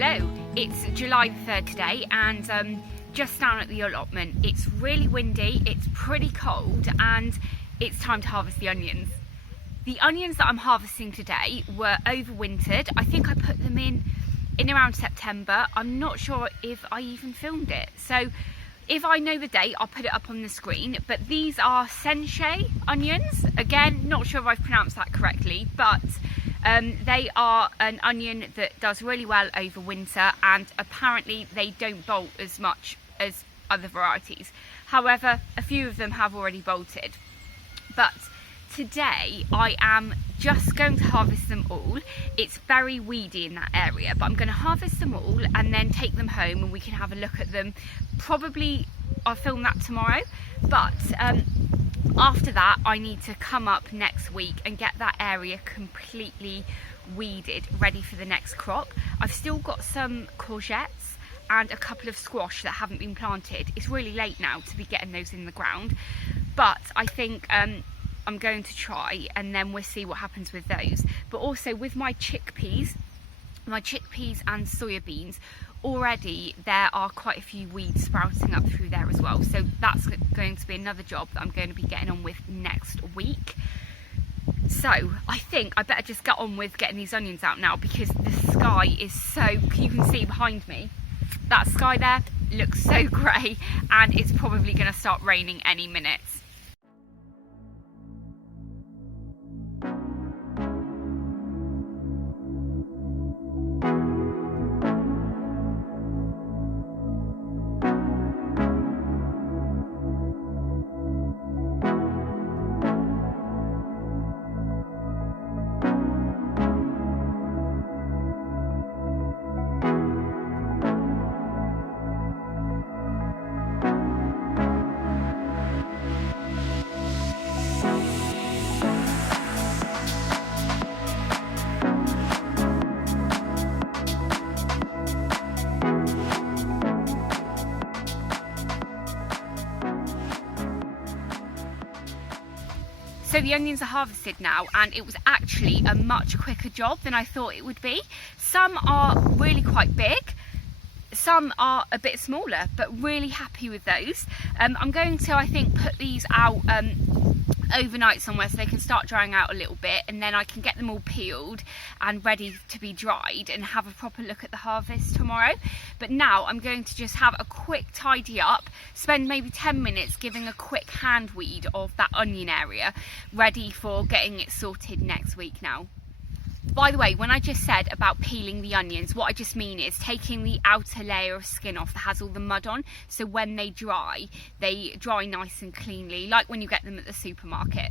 Hello, it's July the 3rd today, and just down at the allotment. It's really windy, it's pretty cold, and it's time to harvest the onions. The onions that I'm harvesting today were overwintered. I think I put them in around September. I'm not sure if I even filmed it. So if I know the date, I'll put it up on the screen. But these are senche onions. Again, not sure if I've pronounced that correctly, but they are an onion that does really well over winter, and apparently they don't bolt as much as other varieties. However, a few of them have already bolted. But today I am just going to harvest them all. It's very weedy in that area, but I'm going to harvest them all and then take them home and we can have a look at them. Probably I'll film that tomorrow, but after that I need to come up next week and get that area completely weeded, ready for the next crop. I've still got some courgettes and a couple of squash that haven't been planted. It's really late now to be getting those in the ground, but I think I'm going to try, and then we'll see what happens with those. But also with my chickpeas and soya beans, already there are quite a few weeds sprouting up through there as well. So that's going to be another job that I'm going to be getting on with next week. So I think I better just get on with getting these onions out now, because the sky is so, you can see behind me, that sky there looks so grey, and it's probably going to start raining any minute. So the onions are harvested now, and it was actually a much quicker job than I thought it would be. Some are really quite big, some are a bit smaller, but really happy with those. I'm going to, I think, put these out overnight somewhere so they can start drying out a little bit, and then I can get them all peeled and ready to be dried and have a proper look at the harvest tomorrow. But now I'm going to just have a quick tidy up, spend maybe 10 minutes giving a quick hand weed of that onion area, ready for getting it sorted next week now. By the way, when I just said about peeling the onions, what I just mean is taking the outer layer of skin off that has all the mud on, so when they dry nice and cleanly, like when you get them at the supermarket.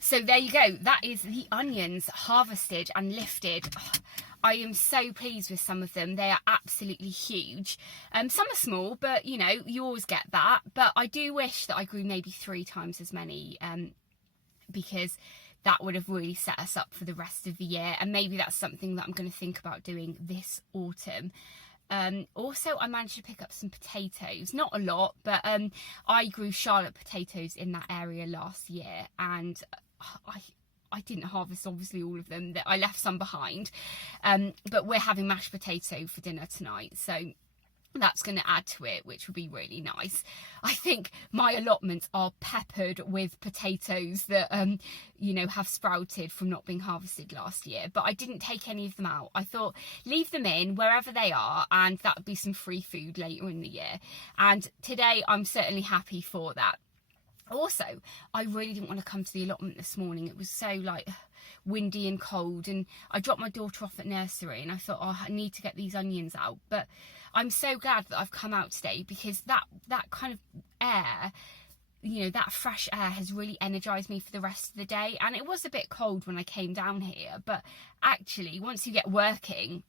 So there you go, that is the onions harvested and lifted. Oh, I am so pleased with some of them. They are absolutely huge. Some are small, but you know, you always get that. But I do wish that I grew maybe 3 times as many because that would have really set us up for the rest of the year, and maybe that's something that I'm going to think about doing this autumn. Also, I managed to pick up some potatoes, not a lot, but I grew Charlotte potatoes in that area last year, and I didn't harvest obviously all of them, that I left some behind, but we're having mashed potato for dinner tonight, so that's going to add to it, which would be really nice. I think my allotments are peppered with potatoes that you know, have sprouted from not being harvested last year, but I didn't take any of them out. I thought leave them in wherever they are, and that would be some free food later in the year, and today I'm certainly happy for that. Also, I really didn't want to come to the allotment this morning. It was so like windy and cold, and I dropped my daughter off at nursery, and I thought, oh, I need to get these onions out. But I'm so glad that I've come out today, because that kind of air, you know, that fresh air has really energized me for the rest of the day. And it was a bit cold when I came down here, but actually once you get working,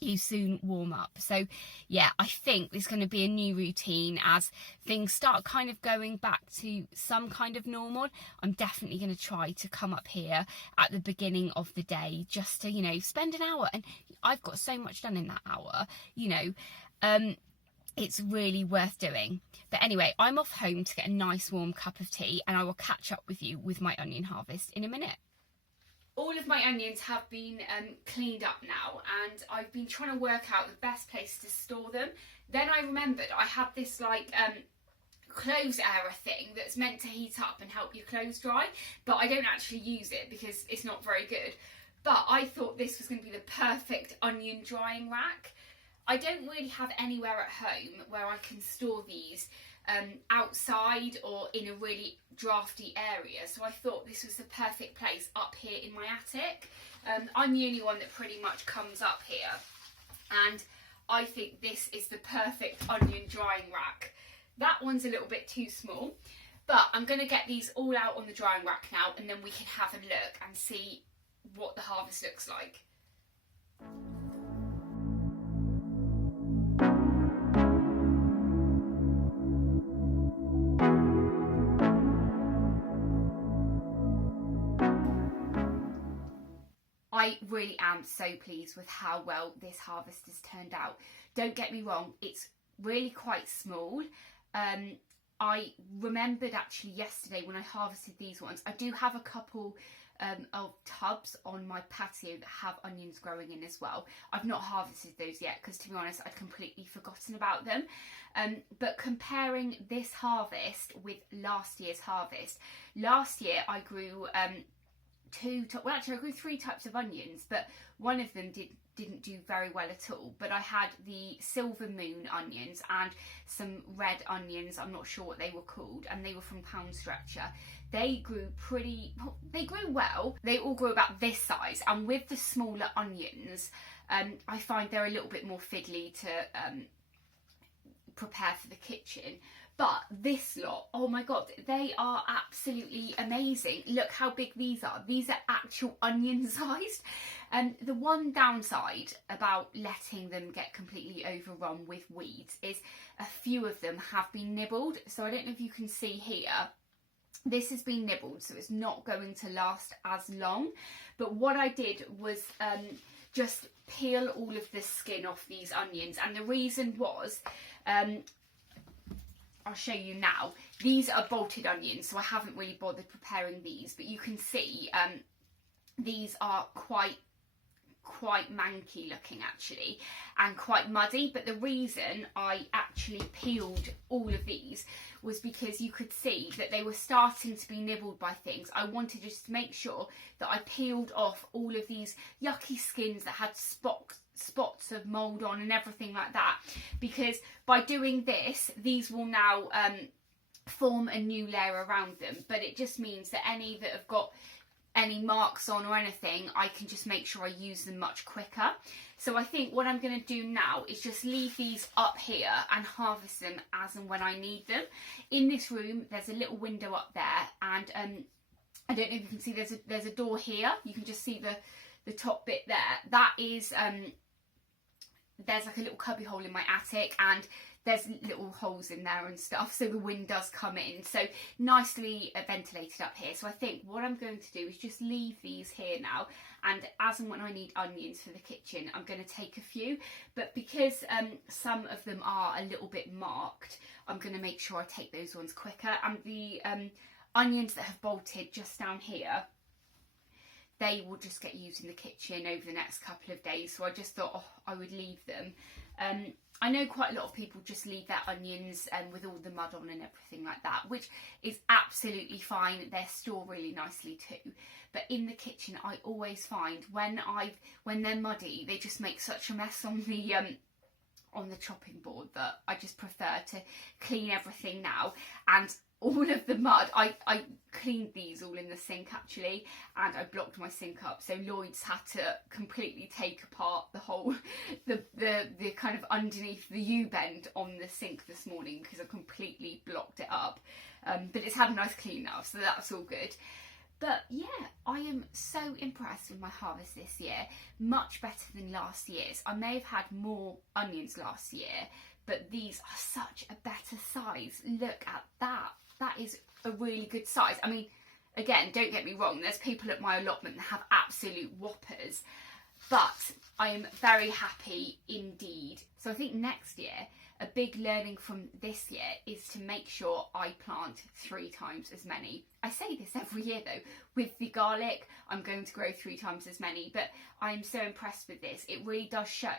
you soon warm up. So yeah, I think there's going to be a new routine as things start kind of going back to some kind of normal. I'm definitely going to try to come up here at the beginning of the day, just to, you know, spend an hour, and I've got so much done in that hour, you know. It's really worth doing. But anyway, I'm off home to get a nice warm cup of tea, and I will catch up with you with my onion harvest in a minute. All of my onions have been cleaned up now, and I've been trying to work out the best place to store them. Then I remembered I had this like clothes air thing that's meant to heat up and help your clothes dry, but I don't actually use it because it's not very good. But I thought this was going to be the perfect onion drying rack. I don't really have anywhere at home where I can store these outside or in a really drafty area, so I thought this was the perfect place up here in my attic. I'm the only one that pretty much comes up here, and I think this is the perfect onion drying rack. That one's a little bit too small, but I'm going to get these all out on the drying rack now, and then we can have a look and see what the harvest looks like. I really am so pleased with how well this harvest has turned out. Don't get me wrong, it's really quite small. I remembered actually yesterday when I harvested these ones, I do have a couple of tubs on my patio that have onions growing in as well. I've not harvested those yet because, to be honest, I'd completely forgotten about them. But comparing this harvest with last year's harvest, last year I grew I grew 3 types of onions, but one of them didn't do very well at all. But I had the silver moon onions and some red onions, I'm not sure what they were called, and they were from Pound Stretcher. They grew they grew well. They all grew about this size, and with the smaller onions, I find they're a little bit more fiddly to prepare for the kitchen. But this lot, oh my god, they are absolutely amazing. Look how big these are. These are actual onion sized. And the one downside about letting them get completely overrun with weeds is a few of them have been nibbled. So I don't know if you can see here. This has been nibbled, so it's not going to last as long. But what I did was just peel all of the skin off these onions. And the reason was, I'll show you now. These are bolted onions, so I haven't really bothered preparing these, but you can see these are quite manky looking actually, and quite muddy. But the reason I actually peeled all of these was because you could see that they were starting to be nibbled by things. I wanted just to make sure that I peeled off all of these yucky skins that had spots of mould on and everything like that, because by doing this, these will now form a new layer around them. But it just means that any that have got any marks on or anything, I can just make sure I use them much quicker. So I think what I'm going to do now is just leave these up here and harvest them as and when I need them. In this room there's a little window up there, and I don't know if you can see, there's a door here. You can just see the top bit there. That is there's like a little cubby hole in my attic, and there's little holes in there and stuff, so the wind does come in, so nicely ventilated up here. So I think what I'm going to do is just leave these here now, and as and when I need onions for the kitchen, I'm going to take a few, but because some of them are a little bit marked, I'm going to make sure I take those ones quicker. And the onions that have bolted just down here, they will just get used in the kitchen over the next couple of days, so I just thought I would leave them. I know quite a lot of people just leave their onions with all the mud on and everything like that, which is absolutely fine. They store really nicely too. But in the kitchen, I always find when they're muddy, they just make such a mess on the chopping board that I just prefer to clean everything now. And all of the mud, I cleaned these all in the sink actually, and I blocked my sink up, so Lloyd's had to completely take apart the whole, the kind of underneath the U-bend on the sink this morning because I completely blocked it up. But it's had a nice clean now, so that's all good. But yeah, I am so impressed with my harvest this year, much better than last year's. I may have had more onions last year, but these are such a better size. Look at that. That is a really good size. I mean, again, don't get me wrong, there's people at my allotment that have absolute whoppers, but I am very happy indeed. So I think next year, a big learning from this year is to make sure I plant 3 times as many. I say this every year though. With the garlic, I'm going to grow 3 times as many, but I'm so impressed with this. It really does show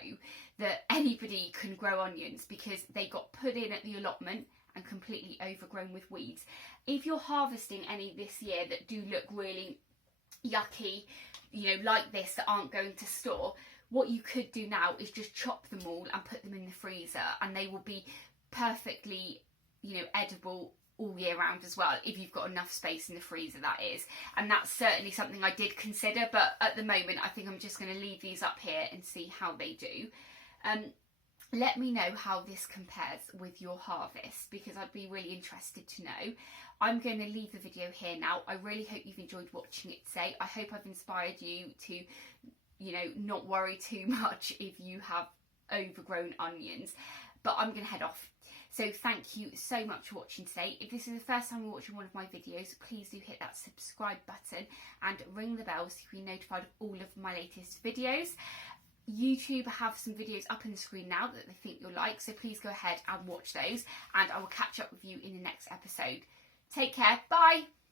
that anybody can grow onions because they got put in at the allotment and completely overgrown with weeds. If you're harvesting any this year that do look really yucky, you know, like this, that aren't going to store, what you could do now is just chop them all and put them in the freezer, and they will be perfectly, you know, edible all year round as well, if you've got enough space in the freezer, that is. And that's certainly something I did consider, but at the moment I think I'm just going to leave these up here and see how they do. Let me know how this compares with your harvest, because I'd be really interested to know. I'm going to leave the video here now. I really hope you've enjoyed watching it today. I hope I've inspired you to, you know, not worry too much if you have overgrown onions. But I'm going to head off. So thank you so much for watching today. If this is the first time you're watching one of my videos, please do hit that subscribe button and ring the bell so you can be notified of all of my latest videos. YouTube have some videos up on the screen now that they think you'll like, so please go ahead and watch those, and I will catch up with you in the next episode. Take care, bye!